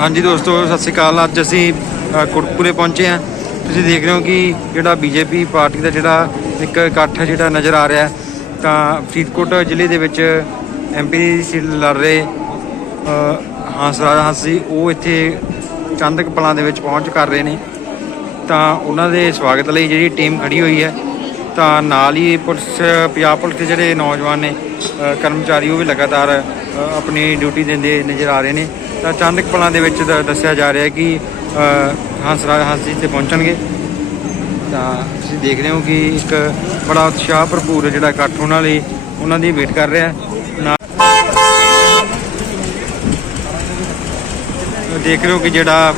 ਹਾਂਜੀ ਦੋਸਤੋ ਸਤਿ ਸ਼੍ਰੀ ਅਕਾਲ। ਅੱਜ ਅਸੀਂ ਅ, ਪਹੁੰਚੇ ਹਾਂ। ਤੁਸੀਂ ਦੇਖ ਰਹੇ ਹੋ ਕਿ ਜਿਹੜਾ ਬੀਜੇਪੀ ਪਾਰਟੀ ਦਾ ਜਿਹੜਾ ਇੱਕ ਇਕੱਠ ਹੈ ਜਿਹੜਾ ਨਜ਼ਰ ਆ ਰਿਹਾ ਤਾਂ ਫਰੀਦਕੋਟ ਜ਼ਿਲ੍ਹੇ ਦੇ ਵਿੱਚ ਐਮਪੀ ਦੀ ਸੀਟ ਲੜ ਰਹੇ ਅ, ਹੰਸਰਾਜ ਹੰਸੀ ਉਹ ਇੱਥੇ ਚੰਦਕ ਪਲਾਂ ਦੇ ਵਿੱਚ ਪਹੁੰਚ ਕਰ ਰਹੇ ਨੇ। ਤਾਂ ਉਹਨਾਂ ਦੇ ਸਵਾਗਤ ਲਈ ਜਿਹੜੀ ਟੀਮ ਖੜੀ ਹੋਈ ਹੈ ਤਾਂ ਨਾਲ ਹੀ ਪੁਲਿਸ ਪੰਜਾਬ ਪੁਲਿਸ ਦੇ ਜਿਹੜੇ ਨੌਜਵਾਨ ਨੇ ਕਰਮਚਾਰੀ ਉਹ ਵੀ ਲਗਾਤਾਰ ਆਪਣੀ ਡਿਊਟੀ ਦਿੰਦੇ ਨਜ਼ਰ ਆ ਰਹੇ ਨੇ। ਤਾਂ ਚੰਦਕ ਪਲਾਂ ਦੇ ਵਿੱਚ ਦੱਸਿਆ ਜਾ ਰਿਹਾ ਹੈ ਕਿ ਅ, ਹੰਸਰਾਜ ਹੰਸੀ ਤੇ ਪਹੁੰਚਣਗੇ। ਤਾਂ ਤੁਸੀਂ ਦੇਖ ਰਹੇ ਹੋ ਕਿ ਇੱਕ ਬੜਾ ਉਤਸ਼ਾਹ ਭਰਪੂਰ ਜਿਹੜਾ ਇਕੱਠ ਉਹਨਾਂ ਲਈ ਉਹਨਾਂ ਦੀ ਵੇਟ ਕਰ ਰਿਹਾ ਦੇਖ ਰਹੇ ਹੋ ਕਿ ਜਿਹੜਾ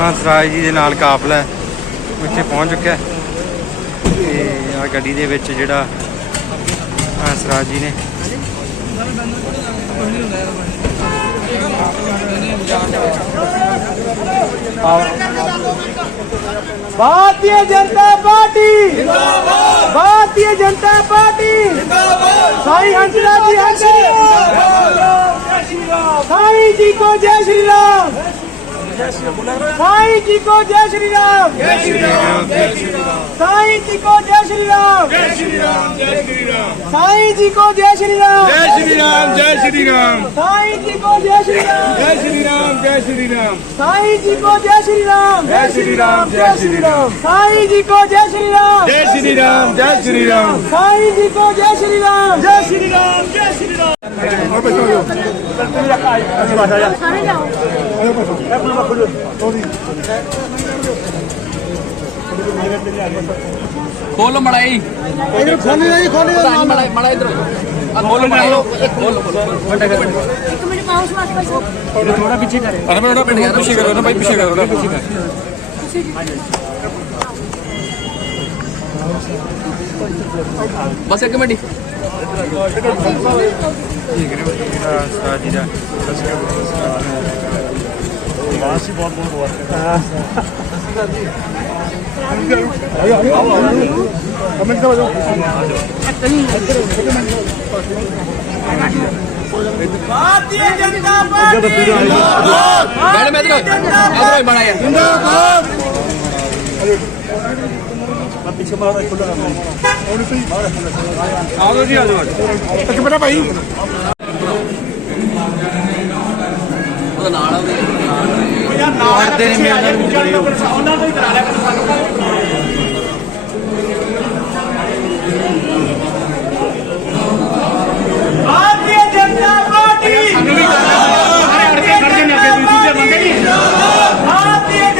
ਹੰਸਰਾਜ ਜੀ ਦੇ ਨਾਲ ਕਾਫਲਾ ਹੈ ਉਹ ਇੱਥੇ ਪਹੁੰਚ ਚੁੱਕਿਆ ਹੈ। ਤੇ ਆ ਗੱਡੀ ਦੇ ਵਿੱਚ ਜਿਹੜਾ ਹੰਸਰਾਜ ਜੀ ਨੇ भारतीय जनता पार्टी जिंदाबाद भारतीय जनता पार्टी जिंदाबाद साईं हंसराज जी हंसे साईं जी को जय श्री राम साईं जी को जय श्री राम साईं जी को जय श्री राम साईं जी को जय श्री राम जय श्री राम जय श्री राम साईं जी को जय श्री राम जय श्री राम जय श्री राम साईं जी को जय श्री राम जय श्री राम जय श्री राम साईं जी को जय श्री राम जय श्री ਬੋਲੋ ਬੋਲੋ ਬੋਲੋ ਇੱਕ ਮਿੰਟ ਪਾਓ ਸਵਾਸ ਭਾਈ ਸਾਹਿਬ ਥੋੜਾ ਪਿੱਛੇ ਕਰੇ। ਅਰੇ ਮੈਂ ਉਹਨਾਂ ਪਿੱਛੇ ਪਿੱਛੇ ਕਰੋ ਨਾ ਭਾਈ ਪਿੱਛੇ ਕਰੋ ਨਾ ਪਿੱਛੇ ਬਸ ਇੱਕ ਮਿੰਟ ਠੀਕ ਹੈ ਮੇਰਾ ਸਾਥ ਜੀ ਦਾ ਸਸਕਾਰ ਵਾਸੀ ਬਹੁਤ ਬਹੁਤ ਵਾਸੀ ਸਸਕਾਰ ਜੀ। भारतीय जनता पार्टी ਮੈਡਮ ਇਧਰ ਇਧਰ ਮੜਾਈ ਆਜੋ ਜੀ ਆਜੋ ਇੱਕ ਮਿੰਟ ਭਾਈ ਉਹਦਾ ਨਾਲ ਉਹਦੇ ਹਟਦੇ ਨਹੀਂ ਮੈਂ ਉਹਨਾਂ ਨੂੰ भारतीय जनता पार्टी